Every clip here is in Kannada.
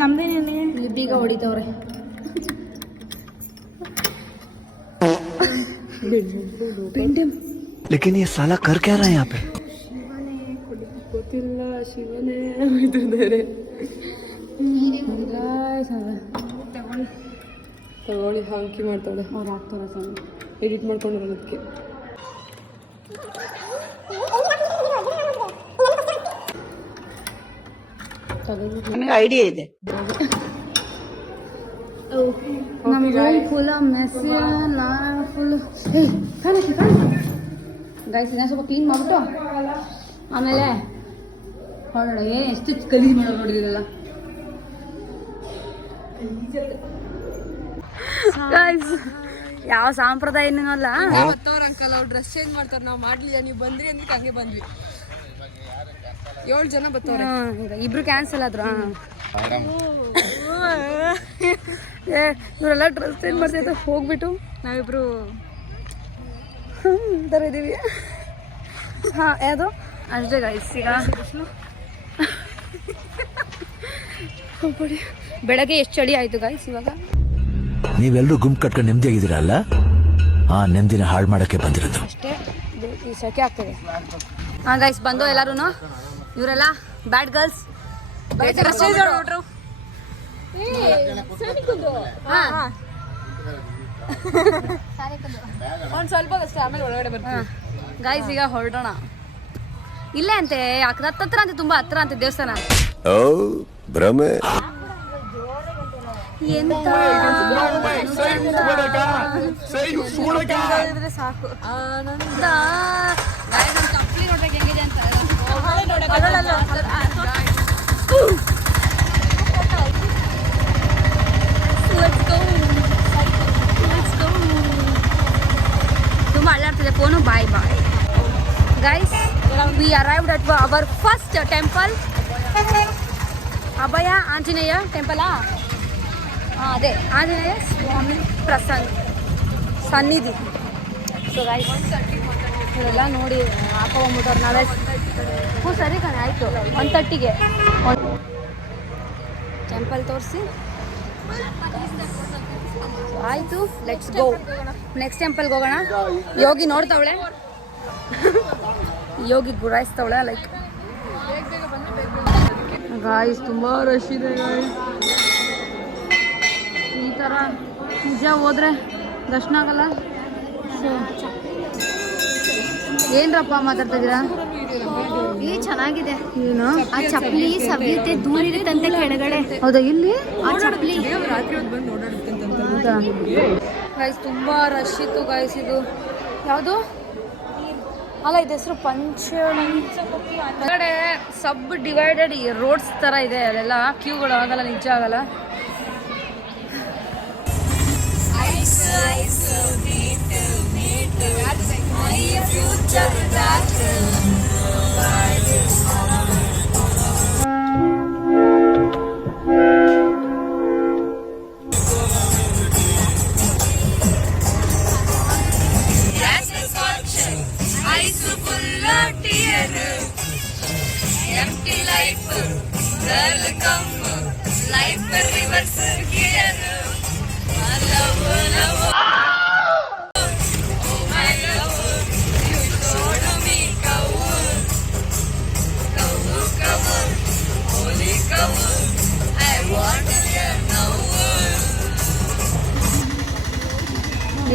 ನಮ್ದೇನೇನೆ ಬೀಗ ಹೊಡಿತವ್ರೆ. लेकिन ये साला कर क्या रहा है यहाँ पे? ಗೊತ್ತಿಲ್ಲ ಶಿವನೇ ಇದ್ದಾರೆ. ತಗೊಳ್ಳಿ ಹಾಕಿ ಮಾಡ್ತಾಳೆ ಅವ್ರು ಹಾಕ್ತಾರ ಸಣ್ಣ ಎಡಿಟ್ ಮಾಡ್ಕೊಂಡು ಬರೋದಕ್ಕೆ. ನನಗೆ ಐಡಿಯಾ ಇದೆ. ನಮಗೆ ಫುಲ್ ಮೆಸ್ಸಿಲ್ಲ ಫುಲ್ ಗೈಸ್ ಇನ್ನೂ ಸ್ವಲ್ಪ ಕ್ಲೀನ್ ಮಾಡ್ಬಿಟ್ಟು ಆಮೇಲೆ ಹೊರಡ ಏನು ಎಷ್ಟು ಗಲೀಜು ಮಾಡೋದು ನೋಡಿದಿರಲ್ಲ ಗೈಸ್. ಯಾವ ಸಂಪ್ರದಾಯ ಏನೇನಲ್ಲ ಮತ್ತವ್ರ ಅಂಕಲ್ ಅವ್ರು ಡ್ರೆಸ್ ಚೇಂಜ್ ಮಾಡ್ತಾರೆ. ನಾವು ಮಾಡ್ಲಿಲ್ಲ, ನೀವು ಬಂದ್ರಿ ಅಂದ್ಬಿಟ್ಟು ಹಂಗೆ ಬಂದ್ವಿ. 7 ಜನ ಬರ್ತಾವ್ರೆ. ಇಬ್ರು ಕ್ಯಾನ್ಸಲ್ ಆದ್ರು. ಇವರೆಲ್ಲ ಡ್ರೆಸ್ ಚೇಂಜ್ ಮಾಡ್ತಾ ಹೋಗ್ಬಿಟ್ಟು ನಾವಿಬ್ರು ಥರ ಇದ್ದೀವಿ. ಹಾಂ ಯಾವುದು ಅಷ್ಟೇ ಗೈಸ್. ಈಗ ಬೆಳಗ್ಗೆ ಎಷ್ಟು ಚಳಿ ಆಯಿತು ಗೈಸ್. ಇವಾಗ ನೀವೆಲ್ಲರೂ ಗುಂಪು ಕಟ್ಕೊಂಡು ನೆಮ್ಮದಿಯಾಗಿದ್ದೀರಲ್ಲ, ಆ ನೆಮ್ಮದಿನ ಹಾಳು ಮಾಡೋಕ್ಕೆ ಬಂದಿರೋದು ಅಷ್ಟೇ. ಈ ಸೆಕೆ ಆಗ್ತದೆ. ಹಾಂ ಗೈಸ್ ಬಂದು ಎಲ್ಲರೂ. ಇವರೆಲ್ಲ ಬ್ಯಾಡ್ ಗರ್ಲ್ಸ್. ಒಂದು ಸ್ವಲ್ಪ ಅಷ್ಟೇ, ಆಮೇಲೆ ಒಳಗಡೆ ಬರ್ತೀವಿ ಗೈಸ್. ಈಗ ಹೊರಡೋಣ. ಇಲ್ಲೇ ಅಂತೆ ಹತ್ರ ಅಂತೆ, ತುಂಬಾ ಹತ್ರ ಅಂತೆ ದೇವಸ್ಥಾನ. ಭ್ರಮೆ ಎಂತ ಸಾಕು. ಆನಂದ ಚಪ್ಪಲಿ ನೋಡ್ಬೇಕು ಹೆಂಗಿದೆ ಅಂತ. ತುಂಬ ಅಳ್ಳಾಡ್ತಿದೆ phone. Bye bye guys. We arrived at our first temple, Abhaya Anjaneya ಟೆಂಪಲಾ? ಅದೇ ಆಂಜನೇಯ ಸ್ವಾಮಿ ಸನ್ನಿಧಿ. ಸೊ ಗೈಸ್ ಇವರೆಲ್ಲ ನೋಡಿ ಹಾಕೊಂಡ್ಬಿಟ್ಟವ್ರು. ನಾವೇ ಹ್ಞೂ ಸರಿ ಕಣೆ ಆಯಿತು. 1:30ಗೆ ಟೆಂಪಲ್ ತೋರಿಸಿ ಆಯಿತು. ಲೆಟ್ಸ್ ಗೋ ನೆಕ್ಸ್ಟ್ ಟೆಂಪಲ್ಗೆ ಹೋಗೋಣ. ಯೋಗಿ ನೋಡ್ತಾವಳೆ, ಯೋಗಿ ಗುರಾಯಿಸ್ತಾವಳೆ. ಲೈಕ್ ಗಾಯ್ಸ್ ತುಂಬ ರಶ್ ಇದೆ ಗಾಯ್ಸ್. ಈ ಥರ ನಿಜ ಹೋದ್ರೆ ದರ್ಶನ ಆಗಲ್ಲ. ಸೊ ಏನ್ರಪ್ಪ ಮಾತಾಡ್ತಾ ಇದ್ದೀರಾ? ಈ ಚೆನ್ನಾಗಿದೆ. ಏನು ಆ ಚಪ್ಪಲಿ ಸವಿಯುತ್ತೆ, ದೂರ ಇರುತ್ತಂತೆ ಕೆಳಗಡೆ. ಹೌದಾ? ಇಲ್ಲಿ ಆ ಚಪ್ಪಲಿ ಗೈಸ್ ತುಂಬ ರಶ್ ಇತ್ತು ಗೈಸ್. ಇದು ಯಾವುದು ಅಲ್ಲ, ಇದು ಹೆಸರು ಹೊರಗಡೆ ಸಬ್ ಡಿವೈಡೆಡ್ ರೋಡ್ಸ್ ಥರ ಇದೆ. ಅಲ್ಲೆಲ್ಲ ಕ್ಯೂಗಳು ಆಗಲ್ಲ, ನಿಜ ಆಗಲ್ಲ.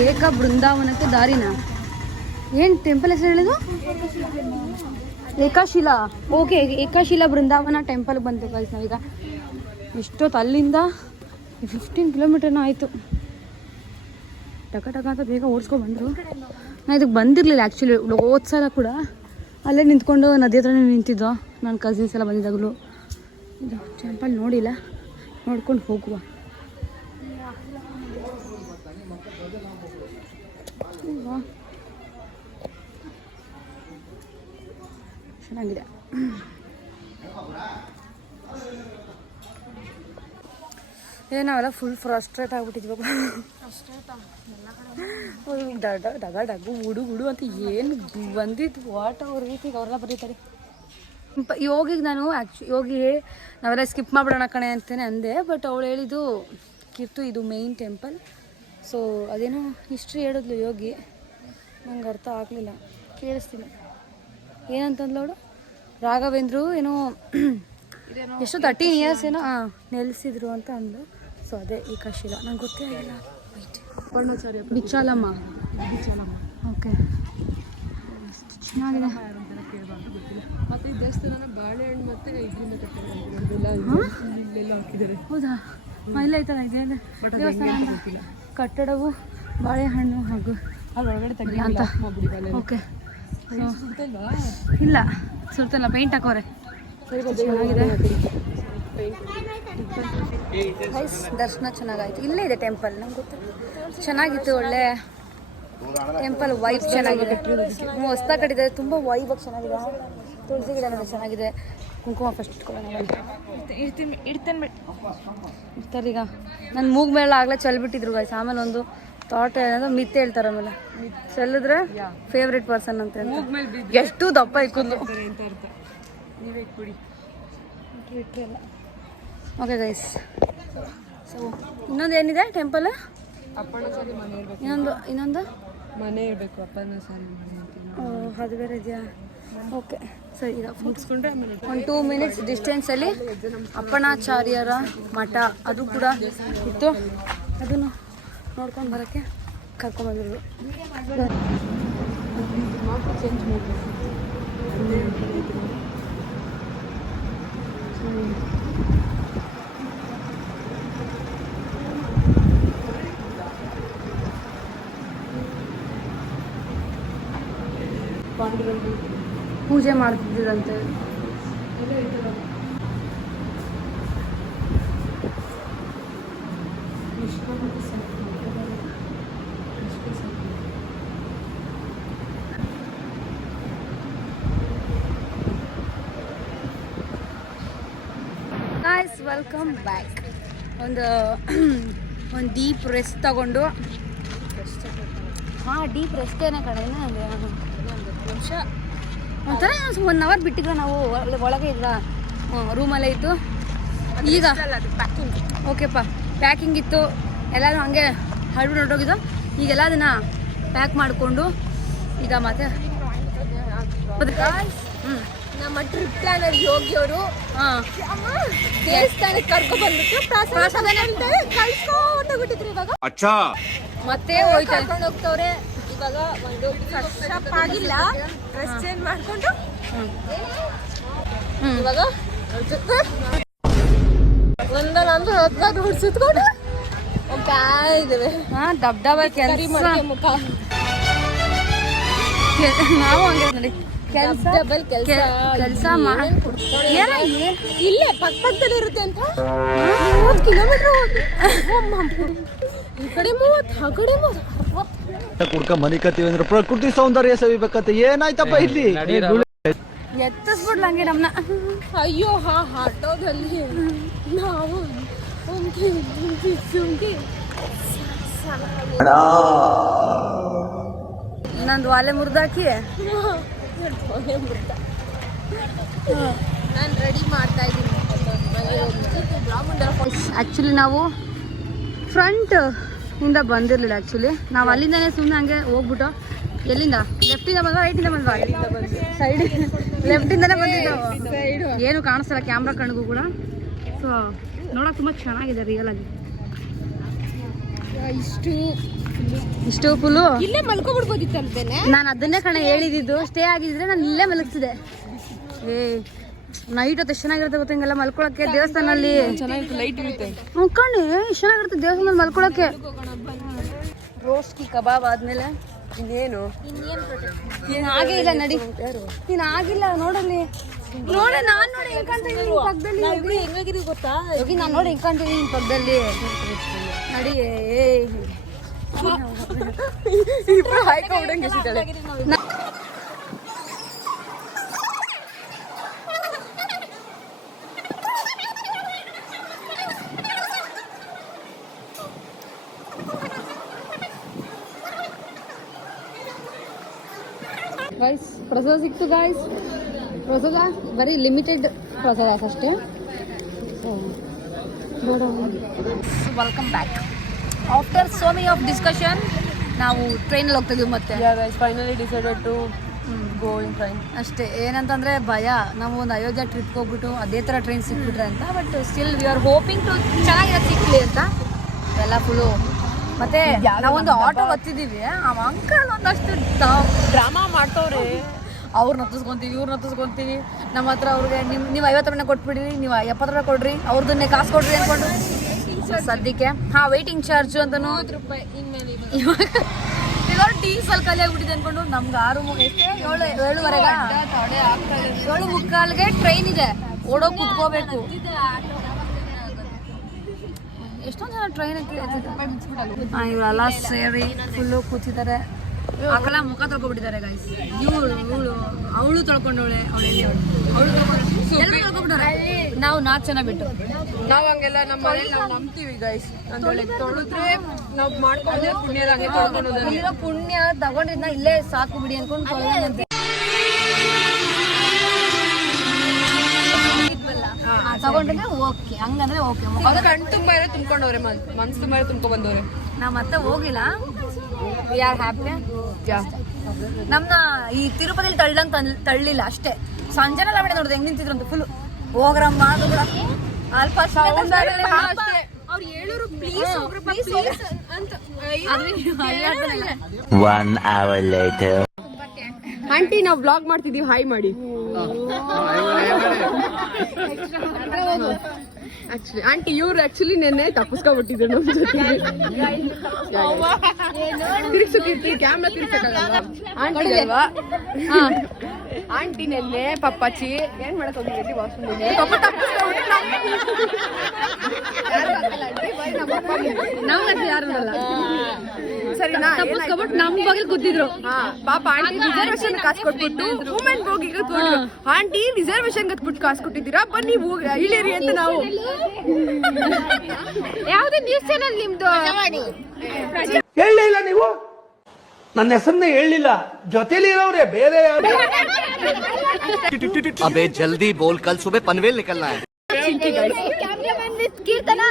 ಏಕ ಬೃಂದಾವನಕ್ಕೆ ದಾರಿನ ಏನು ಟೆಂಪಲ್ ಹೆಸರು ಹೇಳಿದ್ದು? ಏಕಾಶಿಲಾ. ಓಕೆ, ಏಕಾಶಿಲಾ ಬೃಂದಾವನ ಟೆಂಪಲ್ಗೆ ಬಂತು ಗೈಸ್ ನಾವೀಗ. ಎಷ್ಟೊತ್ತು ಅಲ್ಲಿಂದ 15 ಕಿಲೋಮೀಟರ್ನೂ ಆಯಿತು. ಟಕ ಅಂತ ಬೇಗ ಓಡಿಸ್ಕೊಂಡು ಬಂದರು. ನಾನು ಇದಕ್ಕೆ ಬಂದಿರಲಿಲ್ಲ ಆ್ಯಕ್ಚುಲಿ. ಹೋದ ಸಲ ಕೂಡ ಅಲ್ಲೇ ನಿಂತ್ಕೊಂಡು ನದಿ ಹತ್ರನೇ ನಿಂತಿದ್ದೋ. ನನ್ನ ಕಸಿನ್ಸ್ ಎಲ್ಲ ಬಂದಿದ್ದಾಗಲೂ. ಇದು ಟೆಂಪಲ್ ನೋಡಿಲ್ಲ, ನೋಡ್ಕೊಂಡು ಹೋಗುವ. ಚೆನ್ನಾಗಿದೆ. ನಾವೆಲ್ಲ ಫುಲ್ ಫ್ರಸ್ಟ್ರೇಟ್ ಆಗ್ಬಿಟ್ಟಿದ್ವಿ. ಡಗ ಡಗು ಗುಡು ಗುಡು ಅಂತ ಏನು ಬಂದಿದ್ದು ವಾಟ ಅವ್ರ ರೀತಿಗೆ ಅವರೆಲ್ಲ ಬರೀತಾರೆ. ಯೋಗಿಗೆ ನಾನು ಯೋಗಿ ನಾವೆಲ್ಲ ಸ್ಕಿಪ್ ಮಾಡ್ಬಿಡೋಣ ಕಣೆ ಅಂತಲೇ ಅಂದೆ, ಬಟ್ ಅವಳು ಹೇಳಿದ್ದು ಕೀರ್ತು ಇದು ಮೇಯ್ನ್ ಟೆಂಪಲ್. ಸೊ ಅದೇನೋ ಹಿಸ್ಟ್ರಿ ಹೇಳಿದ್ಲು ಯೋಗಿ, ನಂಗೆ ಅರ್ಥ ಆಗಲಿಲ್ಲ, ಕೇಳಿಸ್ತಿಲ್ಲ ಏನಂತಂದ್ಲು ಅವಳು. ರಾಘವೇಂದ್ರು ಏನೋ ಎಷ್ಟು 13 ಇಯರ್ಸ್ ಏನೋ ನೆಲೆಸಿದ್ರು ಅಂತ ಅಂದ್ಲು. ಸೊ ಅದೇ ಏಕಶಿಲ, ನಂಗೆ ಗೊತ್ತೇ ಆಗಿಲ್ಲ. ಬಿಚ್ಚಾಲಮ್ಮ. ಓಕೆ, ಚೆನ್ನಾಗಿದೆ. ಮತ್ತೆ ಈ ದೇವಸ್ಥಾನ ಬಾಳೆಹಣ್ಣು ಮತ್ತೆ ಇದರಿಂದ ಹಾಕಿದ್ದಾರೆ. ಹೌದಾ? ಇಲ್ಲ ಐತಲ್ಲ ಇದೆ ದೇವಸ್ಥಾನ, ಕಟ್ಟಡವು ಬಾಳೆಹಣ್ಣು ಹಾಗೂ ಒಳಗಡೆ ತೆಗಿ ಅಂತ. ಓಕೆ, ಇಲ್ಲ ಸುತ್ತಲ್ಲ ಪೇಂಟ್ ಹಾಕೋರೆ. ಚೆನ್ನಾಗಿದೆ, ದರ್ಶನ ಚೆನ್ನಾಗಾಯ್ತು. ಇಲ್ಲೇ ಇದೆ ಟೆಂಪಲ್, ನಂಗೆ ಗೊತ್ತು, ಚೆನ್ನಾಗಿತ್ತು. ಒಳ್ಳೆ ಟೆಂಪಲ್ ವೈಬ್ ಚೆನ್ನಾಗಿದೆ. ಹೊಸ್ದಾಗಿ ಕಟ್ಟಿದ್ದಾರೆ, ತುಂಬ ವೈಬಾಗಿ ಚೆನ್ನಾಗಿದೆ. ತುಳಸಿ ಗಿಡ ಮೇಲೆ ಚೆನ್ನಾಗಿದೆ. ಕುಂಕುಮ ಫಸ್ಟ್ ಇಟ್ಕೊಳ್ಳೋಣ, ಇರ್ತಾರೆ ಈಗ. ನನ್ನ ಮೂಗ್ ಮೇಲೆ ಆಗಲೇ ಚೆಲ್ಬಿಟ್ಟಿದ್ರು ಗಾಯ್ಸ್. ಆಮೇಲೆ ಒಂದು ಥಾಟ್ ಏನಂದ್ರೆ ಮಿತ್ ಹೇಳ್ತಾರೆ, ಆಮೇಲೆ ಚೆಲ್ಲಿದ್ರೆ ಫೇವ್ರೆಟ್ ಪರ್ಸನ್ ಅಂತ. ಎಷ್ಟು ದಪ್ಪ ಇಕ್ಕೊಂಡು ನೀವೇ ಇಟ್ಬಿಡಿ. ಓಕೆ ಗೈಸ್, ಸೊ ಇನ್ನೊಂದು ಏನಿದೆ ಟೆಂಪಲ್? ಅಪ್ಪಣ್ಣ ಸಾರಿ ಮನೆ ಇರ್ಬೇಕು. ಇನ್ನೊಂದು ಮನೆ ಇರಬೇಕು, ಅಪ್ಪನ ಸಾರಿ ಮನೆ ಅಂತ. ಅದು ಬೇರೆ ಇದೆಯಾ? ಓಕೆ ಸರಿ, ಈಗ ಮುಗಿಸ್ಕೊಂಡ್ರೆ ಆಮೇಲೆ ಒಂದು 2 ಮಿನಿಟ್ಸ್ ಡಿಸ್ಟೆನ್ಸಲ್ಲಿ ಅಪ್ಪಣಾಚಾರ್ಯರ ಮಠ ಅದು ಕೂಡ ಇತ್ತು. ಅದನ್ನು ನೋಡ್ಕೊಂಡು ಬರೋಕ್ಕೆ ಕರ್ಕೊಂಡ್ಬಂದಿದ್ರು. ಚೇಂಜ್ ಮಾಡಿ ಪೂಜೆ ಮಾಡ್ತಿದ್ದಂತೆ. Guys, welcome back. ಒಂದು ಡೀಪ್ ರೆಸ್ಟ್ ತಗೊಂಡು, ಡೀಪ್ ರೆಸ್ಟೇನೆ ಕಡೆನೇ ನಿಮಿಷ ಒಂಥರ 1 ಅವರ್ ಬಿಟ್ಟಿದ್ರು ನಾವು. ಒಳಗೆ ಇದ್ದ ರೂಮಲ್ಲೇ ಇತ್ತು. ಈಗ ಓಕೆಪ್ಪ, ಪ್ಯಾಕಿಂಗ್ ಇತ್ತು, ಎಲ್ಲರೂ ಹಂಗೆ ಹರಡು ಹೊರಟೋಗಿದ್ದು. ಈಗೆಲ್ಲ ಅದನ್ನು ಪ್ಯಾಕ್ ಮಾಡಿಕೊಂಡು ಈಗ ಮತ್ತೆ ನಮ್ಮ ಟ್ರಿಪ್ ಪ್ಲಾನರ್ ಯೋಗಿ ಅವರು ದೇವಸ್ಥಾನಕ್ಕೆ ಕರ್ಕೊಂಡು ಬಂದ್ಬಿಟ್ಟು ಕಳ್ಸ್ಕೊಂಡು ಬಿಟ್ಟಿದ್ರು. ಇವಾಗ ಮತ್ತೆ ಕರ್ಕೊಂಡು ಹೋಗ್ತವ್ರೆ. ಇವಾಗ ಒಂದು ಫ್ರೆಶ್ ಆಗಿಲ್ಲ, ಡ್ರೆಸ್ ಚೇಂಜ್ ಮಾಡ್ಕೊಂಡು ಇವಾಗ ಒಂದಲ್ಲ ಅಂದ್ರೆ 10 ಹುಡ್ಸ್ ಸುತ್ಕೊಂಡು ಹೋಗ್ತಾ ಇದ್ದೇವೆ. ದಬ್ ಡಬ ಮುಖ ನಾವು ಹಂಗೆ ನೋಡಿ ಕೆಲಸ ಇಲ್ಲೇ ಪಕ್ಕದಲ್ಲಿ ಇರುತ್ತೆ ಅಂತ 30 ಕಿಲೋಮೀಟರ್ ಈ ಕಡೆ 30 ಆ ಕಡೆ 30 ಕುಡ್ಕ ಮನಿ ಕತ್ತೀವಿ ಅಂದ್ರೆ ಪ್ರಕೃತಿ ಸೌಂದರ್ಯ ಸವಿಬೇಕಂತ ಏನಾಯ್ತಪ್ಪ ಇಲ್ಲಿ? ಎತ್ತಿಸ್ಬಿಡ್ಲ ಹಂಗೆ ನಮ್ನ. ಅಯ್ಯೋ ಆಟೋದಲ್ಲಿ ನಾವು ನಂದು ವಾಲೆ ಮುರಿದಾಕಿ ನಾನು ರೆಡಿ ಮಾಡ್ತಾ ಇದ್ದೀನಿ. ಆ್ಯಕ್ಚುಲಿ ನಾವು ಫ್ರಂಟ್ ಇಂದ ಬಂದಿರಲಿಲ್ಲ. ಆ್ಯಕ್ಚುಲಿ ನಾವು ಅಲ್ಲಿಂದನೇ ಸುಮ್ಮನೆ ಹಂಗೆ ಹೋಗ್ಬಿಟ್ಟು, ಎಲ್ಲಿಂದ ಲೆಫ್ಟಿಂದ ಬಂದ್ವಾ ರೈಟಿಂದ ಬಂದ್ವಾ? ಸೈಡ್ ಲೆಫ್ಟಿಂದನೇ ಬಂದಿದ್ದು. ಏನು ಕಾಣಿಸ್ತಲ್ಲ ಕ್ಯಾಮ್ರಾ ಕಣ್ಗೂ ಕೂಡ. ಸೊ ನೋಡೋಕೆ ತುಂಬ ಚೆನ್ನಾಗಿದೆ ರಿಯಲ್ ಆಗಿ. ಇಷ್ಟು ಫುಲ್ಲು ಇಲ್ಲೇ ಮಲ್ಕೊಬಿಡ್ಬೋದಿತ್ತಲ್ವೇನೆ? ನಾನು ಅದನ್ನೇ ಕಣ ಹೇಳಿದ್ದು. ಸ್ಟೇ ಆಗಿದ್ರೆ ನಾನು ಇಲ್ಲೇ ಮಲಗ್ತಿದ್ದೆ. ನೈಟ್ ಹೊತ್ತು ಎಷ್ಟು ಚೆನ್ನಾಗಿರುತ್ತೆ ಗೊತ್ತ, ಹಿಂಗೆಲ್ಲ ಮಲ್ಕೊಳಕ್ಕೆ ದೇವಸ್ಥಾನಲ್ಲಿ. ಲೈಟ್ ಇರುತ್ತೆ ಕಣ್ಣಿ ಎಷ್ಟು ಚೆನ್ನಾಗಿರುತ್ತೆ ದೇವಸ್ಥಾನದಲ್ಲಿ ಮಲ್ಕೊಳಕ್ಕೆ. ರೋಸ್ಟ್ ಕಬಾಬ್ ಆದ್ಮೇಲೆ ಇನ್ನೇನು ಹಾಗೆ ಇಲ್ಲ. ನಡಿ, ನೀನು ಆಗಿಲ್ಲ ನೋಡಲ್ಲಿ. ನೋಡಿ ನಾನು ನೋಡಿ ಹೆಂಗ್ ಕಾಣ್ತೀನಿ ಪಕ್ಕದಲ್ಲಿ. ಹೆಂಗಾಗಿರಿ ಗೊತ್ತಾ? ನಾನು ನೋಡಿ ಹೆಂಗ್ ಕಾಣ್ತೀನಿ ನಿನ್ ಪಕ್ಕದಲ್ಲಿ. ನಡಿ, ಗಾಯ್ಸ್ ಪ್ರಸಾದ ಸಿಕ್ತು ಗಾಯ್ಸ್. ರಸಗುಲ್ಲ ಬರೀ ಲಿಮಿಟೆಡ್ ರಸಗುಲ್ಲ ಅಷ್ಟೇ. Welcome back after so many of discussion. ನಾವು ಟ್ರೈನಲ್ಲಿ ಹೋಗ್ತಾ ಇದೀವಿ ಮತ್ತೆ. Finally decided to go in train. ಅಷ್ಟೇ. ಏನಂತಂದರೆ ಭಯ, ನಾವು ಒಂದು ಅಯೋಧ್ಯ ಟ್ರಿಪ್ಗೆ ಹೋಗ್ಬಿಟ್ಟು ಅದೇ ಥರ ಟ್ರೈನ್ ಸಿಕ್ಬಿಟ್ರೆ ಅಂತ. But still we are hoping to ಚೆನ್ನಾಗಿರೋದು ಸಿಕ್ಲಿ ಅಂತ ಎಲ್ಲ ಫುಲ್ಲು. ಮತ್ತೆ ನಾವೊಂದು ಆಟೋ ಹತ್ತಿದ್ದೀವಿ, ಆ ಅಂಕಲ್ ಒಂದಷ್ಟು ಡ್ರಾಮಾ ಮಾಡ್ತವ್ರೆ. ಅವ್ರನ್ನ ಹತ್ತಿಸ್ಕೊಂತೀವಿ, ಇವ್ರನ್ನ ಹತ್ತಿಸ್ಕೊಂತೀವಿ. ನಮ್ಮ ಹತ್ರ ಅವ್ರಿಗೆ ನೀವು 50 ರೂಪಾಯಿ ಕೊಟ್ಬಿಡ್ರಿ, ನೀವು 70 ರೂಪಾಯಿ ಕೊಡ್ರಿ, ಅವ್ರದನ್ನೇ ಕಾಸು ಕೊಡ್ರಿ ಅಂದ್ಕೊಂಡು ಸದ್ಯಕ್ಕೆ ವೆಯ್ಟಿಂಗ್ ಚಾರ್ಜ್ ಅಂತನೂ 30 ರೂಪಾಯಿ ಇನ್ಮೇಲೆ ಇವಾಗ ಡೀಸೆಲ್ ಖಾಲಿ ಆಗ್ಬಿಟ್ಟಿದೆ ಅಂದ್ಕೊಂಡು ನಮ್ಗೆ 7:30 7:45ಗೆ ಟ್ರೈನ್ ಇದೆ, ಓಡೋಗಿ ಕುತ್ಕೋಬೇಕು. ಎಷ್ಟೊಂದು ಜನ ಟ್ರೈನ್ ಇವರೆಲ್ಲ ಸೇರಿ ಫುಲ್ಲು ಕೂತಿದ್ದಾರೆ. ಆಕಲ ಮುಖ ತೊಳ್ಕೊಬಿಟ್ಟಿದ್ದಾರೆ ಗೈಸ್. ಅವಳು ತೊಳ್ಕೊಂಡವಳೆ, ಅವಳು ತೊಳ್ಕೊಬಿಟ್ಟವ್ರೆ. ನಾವು 4 ಜನ ಬಿಟ್ಟು. ನಾವು ಹಂಗೆಲ್ಲ ನಮ್ಮ ಮನೇಲಿ ನಾವು ನಂಬ್ತೀವಿ ಗೈಸ್. ಅಂದ್ರೆ ತೊಳೆದ್ರೆ ನಾವು ಮಾಡ್ಕೊಂಡ್ರೆ ಪುಣ್ಯದ ಹಂಗೆ ತೊಳ್ಕೊಂಡು ಪುಣ್ಯ ತಗೊಂಡಿದ್ನ ಇಲ್ಲೇ ಸಾಕು ಬಿಡಿ ಅನ್ಕೊಂಡು ತಗೊಂಡ್ರೆ ಓಕೆ, ಹಂಗಂದ್ರೆ ಓಕೆ. ಕಣ್ ತುಂಬ ತುಂಬ್ಕೊಂಡವ್ರೆ, ಮನ್ಸು ತುಂಬ ತುಂಬ್ಕೊಂಡ್ ಬಂದವ್ರೆ. ನಾವ್ ಮತ್ತೆ ಹೋಗಿಲ್ಲ. We are happy. ನಮ್ನ ಈ ತಿರುಪತಿಲಿ ತಳ್ಳಿಲ್ಲ ಅಷ್ಟೇ. ಸಂಜೆನೆಲ್ಲ ಬಿಡಿ ನೋಡಿದ್ರೆ ಹೆಂಗ್ ನಿಂತಿದ್ರು ಅಂತ ಫುಲ್ ಹೋಗ್ರಮ್ಮ ಅಲ್ಪ ಅವ್ರು ಹೇಳೋರು ಪ್ಲೀಸ್ ಅಂತ. 1 hour later. ಆಂಟಿ ನಾವು ಬ್ಲಾಗ್ ಮಾಡ್ತಿದೀವಿ, ಹಾಯ್ ಮಾಡಿ. ಆಕ್ಚುಲಿ ಆಂಟಿ ಇವ್ರು ನೆನ್ನೆ ತಪ್ಪಿಸ್ಕೊಬಿಟ್ಟಿದ್ರು ನಮ್ಮ ಜೊತೆಗೆ. ತಿರ್ಗ್ಸೋಕಿರ್ತಿ ಕ್ಯಾಮ್ರಾ ತಿರ್ಗ್ಸಕ್ಕಾಗಲ್ಲ ಆಂಟಿ ಅಲ್ವಾ. ಆಂಟಿ ನೆನ್ನೆ ಪಪ್ಪಾಚಿ ಏನ್ ಮಾಡಕ್ ಹೋಗಿದ್ವಿ ವಾಶ್ರೂಮ್ ಪಪ್ಪ ತಪ್ಪಿಸ್ಕೊಬಿಟ್ಟು ಯಾರು ಸರಿನಾ ತಪ್ಪಿಸ್ಕೊಬಿಟ್ಟು ನಮ್ ಬಗ್ಗೆ ಕೂತಿದ್ರು. ಪಾಪ ಆಂಟಿ ರಿಸರ್ವೇಶನ್ ಕಾಸು ಕೊಟ್ಬಿಟ್ಟು ವುಮೆನ್ ಹೋಗಿ ಕೂತ್ಕೊಂಡ್ರು. ಆಂಟಿ ರಿಸರ್ವೇಶನ್ ಕತ್ಬಿಟ್ಟು ಕಾಸು ಕೊಟ್ಟಿದ್ದೀರಾ, ಬನ್ನಿ ಇಳಿರಿ ಅಂತ ನಾವು. ಯಾವ್ದು ನ್ಯೂಸ್ ಚಾನಲ್ ನಿಮ್ದು? ಹೇಳಲಿಲ್ಲ ನೀವು, ನನ್ನ ಹೆಸರನ್ನ ಹೇಳಲಿಲ್ಲ. ಜೊತೆಲಿ ಇರೋರೆ ಬೇರೆ ಯಾರು? अबे जल्दी बोल, कल सुबह पनवेल निकलना है. Keerthana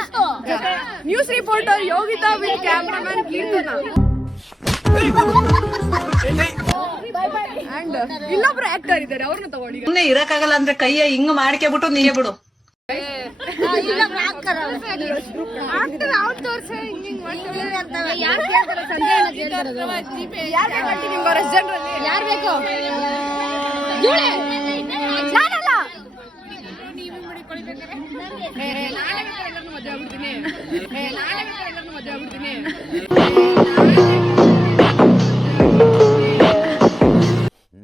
news reporter Yogita with cameraman Keerthana and ಇನ್ನೊಬ್ರು ಆಕ್ಟರ್ ಇದ್ದಾರೆ, ಅವ್ರನ್ನ ತಗೊಂಡಿ. ಸುಮ್ನೆ ಇರಕ್ಕಾಗಲ್ಲ ಅಂದ್ರೆ ಕೈಯ ಹಿಂಗ್ ಮಾಡ್ಕೆಬಿಟ್ಟು ನೀ ಬಿಡು. ಯಾರು ಬೇಕು?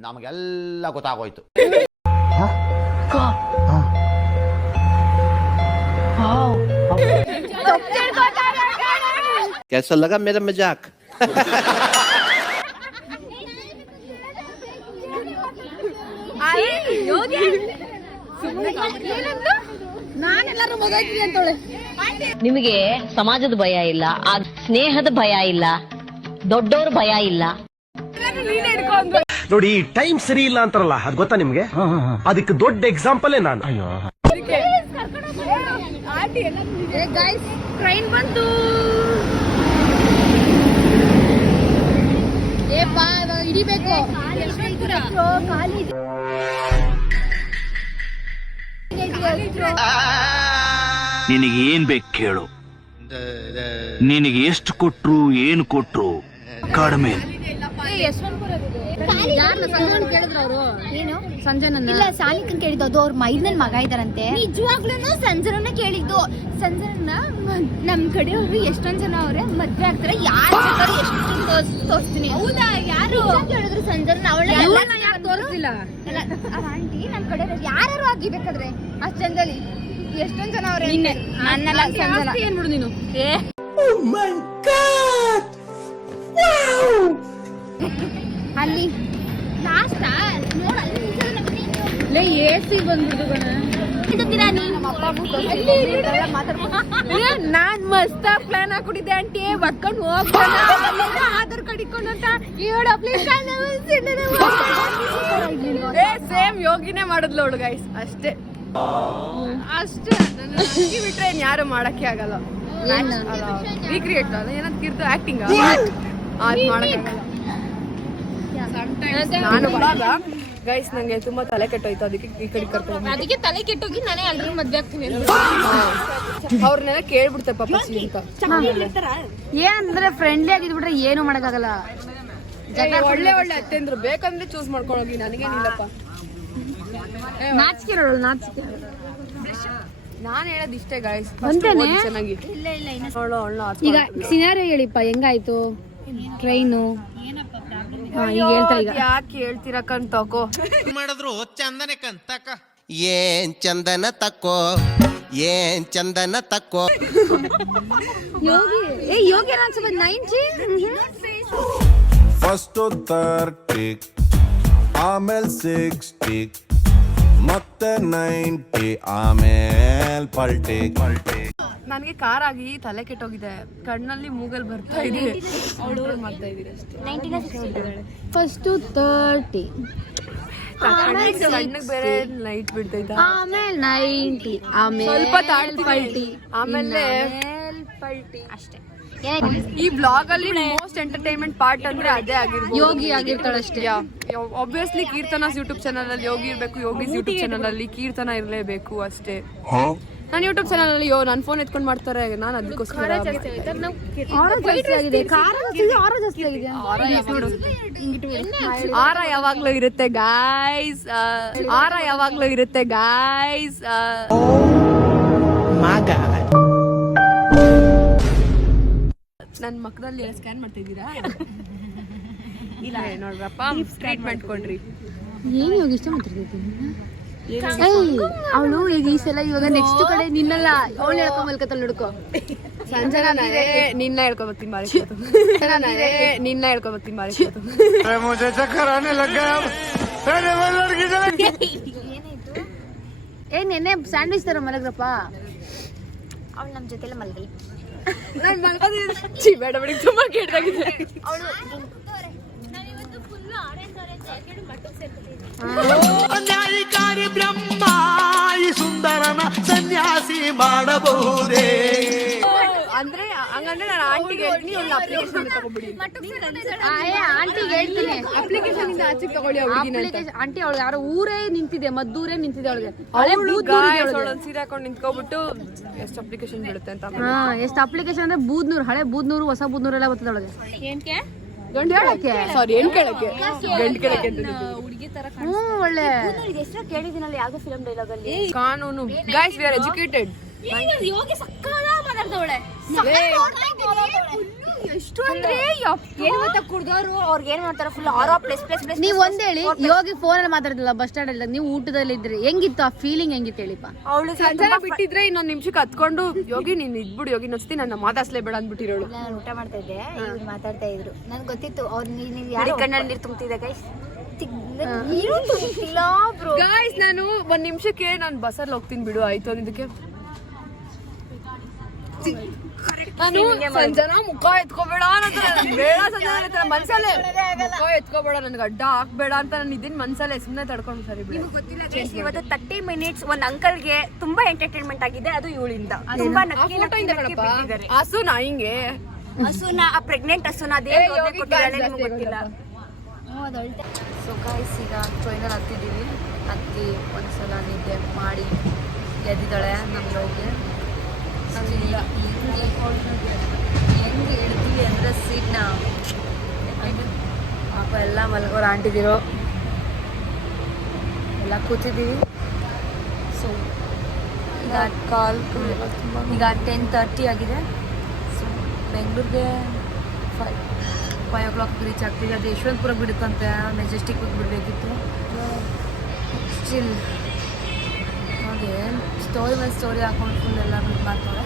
ನಮಗೆಲ್ಲ ಗೊತ್ತಾಗೋಯ್ತು. कैसा लगा मेरा मजाक? ನಾನೆಲ್ಲರೂ ಮಗಾಯ್ತೀನಿ ಅಂತವಳೆ. ನಿಮಗೆ ಸಮಾಜದ ಭಯ ಇಲ್ಲ, ಸ್ನೇಹದ ಭಯ ಇಲ್ಲ, ದೊಡ್ಡವ್ರ ಭಯ ಇಲ್ಲ. ನೋಡಿ, ಟೈಮ್ ಸರಿ ಇಲ್ಲ ಅಂತಾರಲ್ಲ, ಅದ್ ಗೊತ್ತಾ ನಿಮ್ಗೆ? ಅದಕ್ಕೆ ದೊಡ್ಡ ಎಕ್ಸಾಂಪಲ್ ನಾನು. ಟ್ರೈನ್ ಬಂತು. ಹಿಡಿಬೇಕು. ನಿನಗೆ ಏನ್ ಬೇಕು ಕೇಳು, ನಿನಗೆ ಎಷ್ಟು ಕೊಟ್ರು ಏನು ಕೊಟ್ರು ಕಡಿಮೆ. ಕೇಳಿದ್ರು ಅವರು ಏನು ಸಂಜನನ್ನ? ಇಲ್ಲ, ಸಾಲಿಕನ್ ಕೇಳಿದ್ದು. ಅದು ಅವ್ರ ಮೈದನ್ ಮಗ ಇದಾರಂತೆ. ನಿಜವಾಗ್ಲೂ ಸಂಜನನ್ನ ಕೇಳಿದ್ದು. ಸಂಜನನ್ನ ನಮ್ ಕಡೆ ಅವ್ರು ಎಷ್ಟೊಂದ್ ಜನ ಅವ್ರೆ ಮದ್ವೆ ಆಗ್ತಾರೆ, ಯಾರು ತೋರಿಸ್ತೀನಿ. ಹೌದಾ? ಯಾರು ಹೇಳಿದ್ರು ಸಂಜನ? ಅವಳ ತೋರಿಸಿಲ್ಲ. ಆಂಟಿ ನಮ್ ಕಡೆ ಯಾರು ಆಗಿಬೇಕಾದ್ರೆ ಅಷ್ಟ್ ಜನದಲ್ಲಿ ಎಷ್ಟೊಂದ್ ಜನ ಅವ್ರೆ. ನನ್ನಲ್ಲ ಸಂಜನ. ಏನ್ ಬಿಡು ನೀನು. ಅಲ್ಲಿ ಲಾಸ್ಟ್ AC ಬಂದ್ಬಿಡ್ತು ಕಣ. ನಾನ್ ಮಸ್ತಾಗ್ ಪ್ಲಾನ್ ಹಾಕೊಂಡಿದ್ದೆ ಆಂಟಿ ಬಟ್ಕೊಂಡು ಹೋಗ್ತಾನ ಆಧಾರ್ ಕಾರ್ಡ್ ಇಟ್ಕೊಂಡಂತ ಏಳು ಅಪ್ಲಿಕೇಶನ್ ಸೇಮ್ ಯೋಗಿನೇ ಮಾಡಿದ್ಲು ಅವಳು ಗೈಸ್ ಅಷ್ಟೇ ಬಿಟ್ರೆ ಏನ್ ಯಾರು ಮಾಡಕ್ಕೆ ಆಗಲ್ಲ ರೀಕ್ರಿಯೇಟ್ ಅಲ್ಲ ಏನಂತ ಕಿರ್ತು ಆಕ್ಟಿಂಗ್ ಅದ್ ಮಾಡಕ್ಕಾಗಲ್ಲ ನಾನು ಬರಾಗ ಗೈಸ್ ನಂಗೆ ತುಂಬಾ ತಲೆ ಕೆಟ್ಟೋಯ್ತು ಅದಕ್ಕೆ ಈ ಕಡೆ ಕರ್ಕೊಂಡು ಅದಕ್ಕೆ ತಲೆ ಕೆಟ್ಟೋಗಿ ನಾನೇ ಅಲ್ರಿ ಮದ್ವೆ ಆಗ್ತೀನಿ ಅವ್ರನ್ನೆಲ್ಲ ಕೇಳ್ಬಿಡ್ತಾರೆ ಪಾಪಸಿ ಅಂತ ಏನಂದ್ರೆ ಫ್ರೆಂಡ್ಲಿ ಆಗಿದ್ಬಿಟ್ರೆ ಏನು ಮಾಡಕ್ಕಾಗಲ್ಲ. ಒಳ್ಳೆ ಒಳ್ಳೆ ಅತ್ತೆಂದ್ರು ಬೇಕಂದ್ರೆ ಚೂಸ್ ಮಾಡ್ಕೊಂಡೋಗಿ ನನಗೇನಿಲ್ಲಪ್ಪ. ನಾಚಿಕೆ ನೋಡೋಳು ನಾಚಿಕೆ. ನಾನ್ ಹೇಳೋದ್ ಇಷ್ಟೇ ಗಾಯ್ಸ್ ಚೆನ್ನಾಗಿ ಈಗ ಸಿನಾರಿಯೋ ಹೇಳಿಪ್ಪ ಹೆಂಗಾಯ್ತು ಟ್ರೈನು ಈಗ ಹೇಳ್ತಾ ಈಗ ಯಾಕೆ ಹೇಳ್ತೀರಾ ಕಂತಕೋ ಮಾಡಿದ್ರು ಚಂದನೆ ಕಂತಕ ಏನ್ ಚಂದನ ತಕ್ಕೋ ಏನ್ ಚಂದನ ತಕ್ಕೋ ಯೋಗಿ ಯೋಗಿ ಅನ್ಸ 90 ಫಸ್ಟ್ 30 ಆಮೇಲೆ 60 ಮತ್ತೆ 90 ಆಮೇಲೆ ಪಲ್ಟಿ ನನಗೆ ಕಾರ್ ಆಗಿ ತಲೆ ಕೆಟ್ಟೋಗಿದೆ ಕಣ್ಣಲ್ಲಿ ಮೂಗಲ್ ಬರ್ತಾ ಇದೆ ಅವಳು ಮಾಡ್ತಾ ಇದೀರಿ ಅಷ್ಟೇ ಫಸ್ಟ್ 30 ಕಣ್ಣಿಗೆ ಬೇರೆ ಲೈಟ್ ಬಿಡ್ತೈತ ಆಮೇಲೆ 90 ಆಮೇಲೆ ಸ್ವಲ್ಪ ತಾಳ್ತಿ ಆಮೇಲೆ ಪಲ್ಟಿ ಅಷ್ಟೇ. ಈ ಬ್ಲಾಗ್ ಅಲ್ಲಿ ಮೋಸ್ಟ್ ಎಂಟರ್ಟೈನ್ಮೆಂಟ್ ಪಾರ್ಟ್ ಅಂದ್ರೆ ಅದೇ ಆಗಿರ್ಬೋದು ಯೋಗಿ ಆಗಿರ್ತಾಳಷ್ಟೇ. ಆಬ್ವಿಯಸ್ಲಿ ಕೀರ್ತನಾಸ್ ಯೂಟ್ಯೂಬ್ ಚಾನಲ್ ಅಲ್ಲಿ ಯೋಗಿ ಇರ್ಬೇಕು ಯೋಗಿಸ್ ಯೂಟ್ಯೂಬ್ ಚಾನಲ್ ಅಲ್ಲಿ ಕೀರ್ತನ ಇರ್ಲೇಬೇಕು ಅಷ್ಟೇ. ನಾನು ಯೂಟ್ಯೂಬ್ ಚಾನಲ್ ಅಲ್ಲಿ ನನ್ನ ಫೋನ್ ಎತ್ಕೊಂಡ್ ಮಾಡ್ತಾರೆ ನಾನು ಅದಕ್ಕೋಸ್ಕರ ಆರ ಯಾವಾಗ್ಲೂ ಇರುತ್ತೆ ಗಾಯ್ಸ್ ಆರ ಯಾವಾಗ್ಲೂ ಇರುತ್ತೆ ಗಾಯ್ಸ್ ನನ್ ಮಕ್ಕದಲ್ಲಿ ಸ್ಕ್ಯಾನ್ ಮಾಡ್ತಾ ಇದ್ದೀರಾ ಇಲ್ಲ ನೋಡ್ರಪ್ಪ ಟ್ರೀಟ್ಮೆಂಟ್ ಕೊಡ್ರಿ ಏನು ಯೋಗಿ ಇಷ್ಟ ಮಾತಾಡ್ತೈತಿ ಅವಳು ಈಗ ಈ ಸಲ ಇವಾಗ ನೆಕ್ಸ್ಟ್ ಕಡೆ ನಿನ್ನಲ್ಲ ಅವಳು ಹೇಳ್ಕೊಂಡ್ ಮಲ್ಕತ್ತಲ್ಲ ಹುಡ್ಕೋ ಸಂಜನಾ ನಿನ್ನ ಹೇಳ್ಕೊಬತ್ತೀನಿ ಬಾರಿ ನಿನ್ನ ಹೇಳ್ಕೊಬತ್ತೀನಿ ಬಾರಿ ನೆನ್ನೆ ಸ್ಯಾಂಡ್ವಿಚ್ ತರ ಮಲಗ್ರಪ್ಪ ಅವಳು ನಮ್ಮ ಜೊತೆಲ್ಲ ಮಲ್ಗಲಿ ನಾನು ಮಲ್ಕೋದಿ ಬೇಡ ಬೇಡ ತುಂಬಾ ಕೆಟ್ಟದಾಗಿದೆ ಅವಳು ನ್ಯಾಯಕಾರಿ ಬ್ರಹ್ಮ ಈ ಸುಂದರನ ಸನ್ಯಾಸಿ ಮಾಡಬಹುದೇ ಅಂದ್ರೆ ಹಂಗಂದ್ರೆ ನಾನು ಆಂಟಿಗೆ ಹೇಳ್ತೀನಿ ಒಂದು ಅಪ್ಲಿಕೇಶನ್ ತಗೊಂಡ್ಬಿಡಿ ಆಂಟಿಗೆ ಹೇಳ್ತೀನಿ ಅಪ್ಲಿಕೇಶನ್ ಇಂದ ಆಚೆ ತಗೊಳ್ಳಿ ಆಂಟಿ ಅವಳು ಯಾರೋ ಊರೇ ನಿಂತಿದೆ ಮದ್ದೂರೇ ನಿಂತಿದೆ ಅವಳಿಗೆ ಸೀರೆ ಹಾಕೊಂಡು ನಿಂತ್ಕೊಬಿಟ್ಟು ಎಷ್ಟು ಅಪ್ಲಿಕೇಶನ್ ಬೀಳುತ್ತೆ ಅಂತ ಎಷ್ಟು ಅಪ್ಲಿಕೇಶನ್ ಅಂದ್ರೆ ಬೂದ್ನೂರು ಹಳೆ ಬೂದ್ನೂರು ಹೊಸ ಬೂದ್ನೂರು ಎಲ್ಲ ಬರ್ತದೆ ಅವಳಿಗೆ ಗಂಡು ಕೇಳಕ್ಕೆ ಸಾರಿ ಹೆಣ್ ಕೇಳಕ್ಕೆ ಗಂಡು ಕೇಳಕ್ಕೆ ಒಳ್ಳೆ ಕೇಳಿದಿನಲ್ಲ ಯಾವ್ದೋ ಫಿಲಮ್ ಡೈಲಾಗ್ ಅಲ್ಲಿ ಕಾನೂನು guys we are educated Yogi ಸಕ್ಕದ ಮಾತಾಡ್ದವಳೆ ಎಷ್ಟು ಅಂದ್ರೆ ಏನ್ ಗೊತ್ತಾ ಕುಡ್ದವ್ರು ಅವ್ರಿಗೆ ಏನ್ ಮಾಡ್ತಾರ ಫುಲ್ ಆರೋ ಪ್ಲೇಸ್ ನೀವ್ ಒಂದ್ ಹೇಳಿ ಯೋಗಿ ಫೋನ್ ಅಲ್ಲಿ ಮಾತಾಡ್ತಿಲ್ಲ ಬಸ್ ಸ್ಟ್ಯಾಂಡ್ ಅಲ್ಲಿ ನೀವು ಊಟದಲ್ಲಿ ಇದ್ರಿ ಹೆಂಗಿತ್ತು ಆ ಫೀಲಿಂಗ್ ಹೆಂಗಿತ್ತು ಹೇಳಿಪ್ಪ ಅವಳು ಸಂಜೆ ಬಿಟ್ಟಿದ್ರೆ ಇನ್ನೊಂದ್ ನಿಮಿಷಕ್ಕೆ ಹತ್ಕೊಂಡು ಯೋಗಿ ನೀನ್ ಇದ್ಬಿಡು ಯೋಗಿ ನಸ್ತಿ ನನ್ನ ಮಾತಾಡ್ಸ್ಲೇಬೇಡ ಅಂದ್ಬಿಟ್ಟಿರೋಳು ನಾನು ಊಟ ಮಾಡ್ತಾ ಇದ್ದೆ ಇವ್ರು ಮಾತಾಡ್ತಾ ಇದ್ರು ನನ್ಗೆ ಗೊತ್ತಿತ್ತು ಅವ್ರು ನೀವು ಯಾರು ಕಣ್ಣಲ್ಲಿ ನೀರು ತುಂಬ್ತಿದ್ದೆ ಗೈಸ್ ನೀರು ತುಂಬಿಲ್ಲ ಬ್ರೋ ಗೈಸ್ ನಾನು ಒಂದ್ ನಿಮಿಷಕ್ಕೆ ನಾನು ಬಸ್ಸಲ್ಲಿ ಹೋಗ್ತೀನಿ ಬಿಡು ಆಯ್ತು ಅಂದಿದ್ದಕ್ಕೆ ನಾನು ಸಂಜನಾ ಮುಖ ಎತ್ಕೋಬೇಡ ಬೇಡ ಸಂಜನಾ ಮನ್ಸಲ್ಲೇ ಮುಖ ಎತ್ಕೋಬೇಡ ನನ್ಗೆ ಅಡ್ಡ ಹಾಕ್ಬೇಡ ಅಂತ ನಾನು ಇದೀನಿ ಮನ್ಸಲ್ಲೇ ಸುಮ್ಮನೆ ತಡ್ಕೊಂಡು ಸರಿ ಬಿಡು ಗೊತ್ತಿಲ್ಲ ಇವತ್ತು 30 ಮಿನಿಟ್ಸ್ ಒಂದ್ ಅಂಕಲ್ಗೆ ತುಂಬಾ ಎಂಟರ್ಟೈನ್ಮೆಂಟ್ ಆಗಿದೆ ಅದು ಇವಳಿಂದ ತುಂಬಾ ಹಸು ನಾ ಹಿಂಗೆ ಹಸುನ ಆ ಪ್ರೆಗ್ನೆಂಟ್ ಹಸುನ ಅದೇ ಕೊಟ್ಟಿದ್ದಾಳೆ ನಿಮ್ಗೆ ಗೊತ್ತಿಲ್ಲ ಸೊ ಗೈಸ್ ಈಗ ಟ್ರೈನಲ್ಲಿ ಹತ್ತಿದ್ದೀವಿ ಹತ್ತಿ ಒಂದ್ಸಲ ನಿದ್ದೆ ಮಾಡಿ ಎದ್ದಿದ್ದಾಳೆ ನಮ್ಮ ಯೋಗಿ ಹೆಂಗೆ ಹೇಳ್ತೀವಿ ಅಂದರೆ ಸೀಟ್ನ ಪಾಪ ಎಲ್ಲ ಮಲ್ಗೋರು ಆಂಟಿದಿರೋ ಎಲ್ಲ ಕೂತಿದ್ದೀವಿ. ಸೊ ಈಗ ಈಗ 10:30 ಆಗಿದೆ. ಸೊ ಬೆಂಗಳೂರಿಗೆ 5 o'clock ರೀಚ್ ಆಗ್ತೀವಿ. ಅದು ಯಶವಂತಪುರ ಬಿಡುತ್ತಂತೆ, ಮೆಜೆಸ್ಟಿಕ್ ಹೋಗಿ ಬಿಡಬೇಕಿತ್ತು. ಸ್ಟಿಲ್ ಹಾಗೆ ಸ್ಟೋರಿ ಒಂದು ಸ್ಟೋರಿ ಹಾಕೊಂಡು ಫುಲ್ ಎಲ್ಲ ಮಾಡ್ತಾರೆ.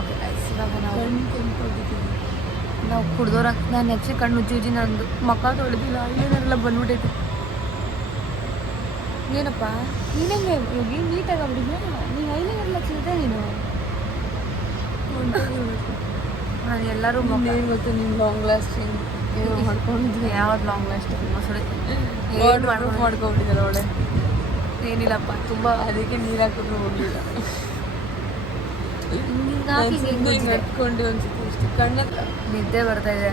ಓಕೆ ಗೈಸ್, ಇವಾಗ ನಾವು ಕುಡ್ದೋರ ನಾನು ಹೆಚ್ಚು ಕಣ್ಣು ಉಜ್ಜಿ ನಂದು ಮಕ್ಕ ತೊಳೆದಿಲ್ಲ, ಇಲ್ಲೇನೆಲ್ಲ ಬಂದ್ಬಿಟ್ಟೈತೆ. ಏನಪ್ಪ ನೀನಂಗೆ ಹೋಗಿ ನೀಟಾಗಿ ಆಗ್ಬಿಟ್ಟಿದ್ಯಾ ನೀನು ಐಲಿನೆಲ್ಲ ಚಿಲ್ತೆ ನೀನು ನಾನು ಎಲ್ಲರೂ ಗೊತ್ತು ನಿಮ್ಗೆ ಲಾಂಗ್ ಲಾಸ್ಟಿಂಗ್ ಏನೋ ಮಾಡ್ಕೊಂಡು ಯಾವ್ದು ಲಾಂಗ್ ಲಾಸ್ಟಿಂಗ್ ಮಸಳೆ ಮಾಡ್ಕೊಂಡ್ಬಿಟ್ಟಿದ್ದಾರೆ ಒಳ್ಳೆ ಏನಿಲ್ಲಪ್ಪ ತುಂಬ ಅದಕ್ಕೆ ನೀರು ಹಾಕಿದ್ರು ಹೋಗಲಿಲ್ಲ ಕಟ್ಕೊಂಡು ಅನ್ಸುತ್ತೆ ಇಷ್ಟು ಕಣ್ಣೆ ನಿದ್ದೆ ಬರ್ತಾ ಇದೆ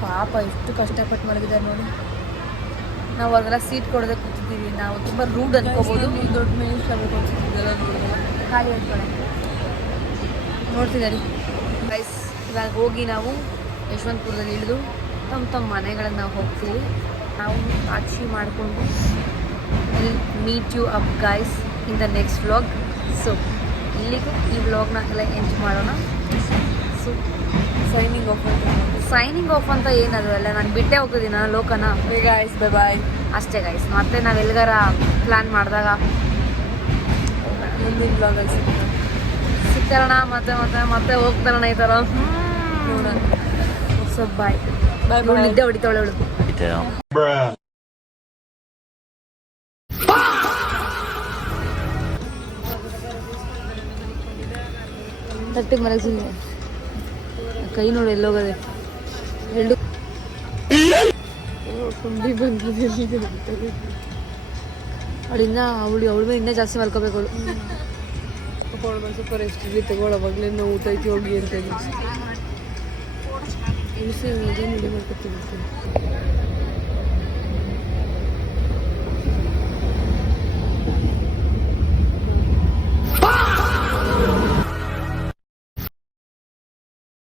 ಪಾಪ ಎಷ್ಟು ಕಷ್ಟಪಟ್ಟು ಮಲಗಿದ್ದಾರೆ ನೋಡಿ ನಾವು ಅವ್ರಿಗೆಲ್ಲ ಸೀಟ್ ಕೊಡೋದೇ ಕೂತಿದ್ದೀವಿ ನಾವು ತುಂಬ ರೂಡ್ ಅನ್ಕೋಬೋದು ದೊಡ್ಡ ಮಿನಿಸ್ಟರ್ ಆಗಬೇಕು ಅನ್ಸುತ್ತಿದ್ದೆಲ್ಲ ನೋಡಿದ್ರೆ ಖಾಲಿ ಅನ್ಕೊಳ್ಳಿ ನೋಡ್ತಿದ್ದಾರೆ ಗೈಸ್ ಇವಾಗ ಹೋಗಿ ನಾವು ಯಶವಂತಪುರದಲ್ಲಿ ಇಳಿದು ತಮ್ಮ ಮನೆಗಳಿಗೆ ನಾವು ಹೋಗ್ತೀವಿ ನಾವು ಅಚೀವ್ ಮಾಡಿಕೊಂಡು meet you up guys in the next vlog so ಇಲ್ಲಿಗೂ ಈ ವ್ಲಾಗ್ನ ಎಲ್ಲ ಎಂಜಾಯ್ ಮಾಡೋಣ ಸೊ ಸೈನಿಂಗ್ ಆಫ್ ಅಂತ ಏನದು ಎಲ್ಲ ನಾನು ಬಿಟ್ಟೆ ಹೋಗ್ತಿದ್ದೀನಿ ನಾನು ಲೋಕನ ಗೈಸ್ ಬೈ ಬಾಯ್ ಅಷ್ಟೇ ಗೈಸ್ ಮತ್ತೆ ನಾವು ಎಲ್ಲಿಗಾರ ಪ್ಲ್ಯಾನ್ ಮಾಡಿದಾಗ ಮುಂದಿನ ಬ್ಲಾಗಲ್ಲಿ ಸಿಗ್ತಾರಣ ಮತ್ತೆ ಮತ್ತೆ ಮತ್ತೆ ಹೋಗ್ತಾರಣ ಈ ಥರ ನೋಡೋಣ ಸೊ ಬಾಯ್ ಬಾಯ್ ಇವಳು ನಿದ್ದೆ ಹೊಡಿತಾವಳೆ ಅವಳು ತಟ್ಟಿಗೆ ಮಲಗಿಸಿಲ್ಲ ಕೈ ನೋಡಿ ಎಲ್ಲೋಗದೆ ಎರಡು ಕುಂಡಿ ಬಂದಿದೆ ಅವಳಿಂದ ಅವಳು ಇನ್ನೂ ಜಾಸ್ತಿ ಮಲ್ಕೋಬೇಕು ಅವಳು ತಗೊಳ್ಳುವ ಸೂಪರ್ ಎಷ್ಟಿರಲಿ ತಗೊಳ್ಳೋವಾಗಲೇ ನಾವು ಊಟ ಐತಿ ಹೋಗಿ ಅಂತ ಇಳಿಸಿ ರೆಡಿ ಮಾಡ್ಕೊತೀನಿ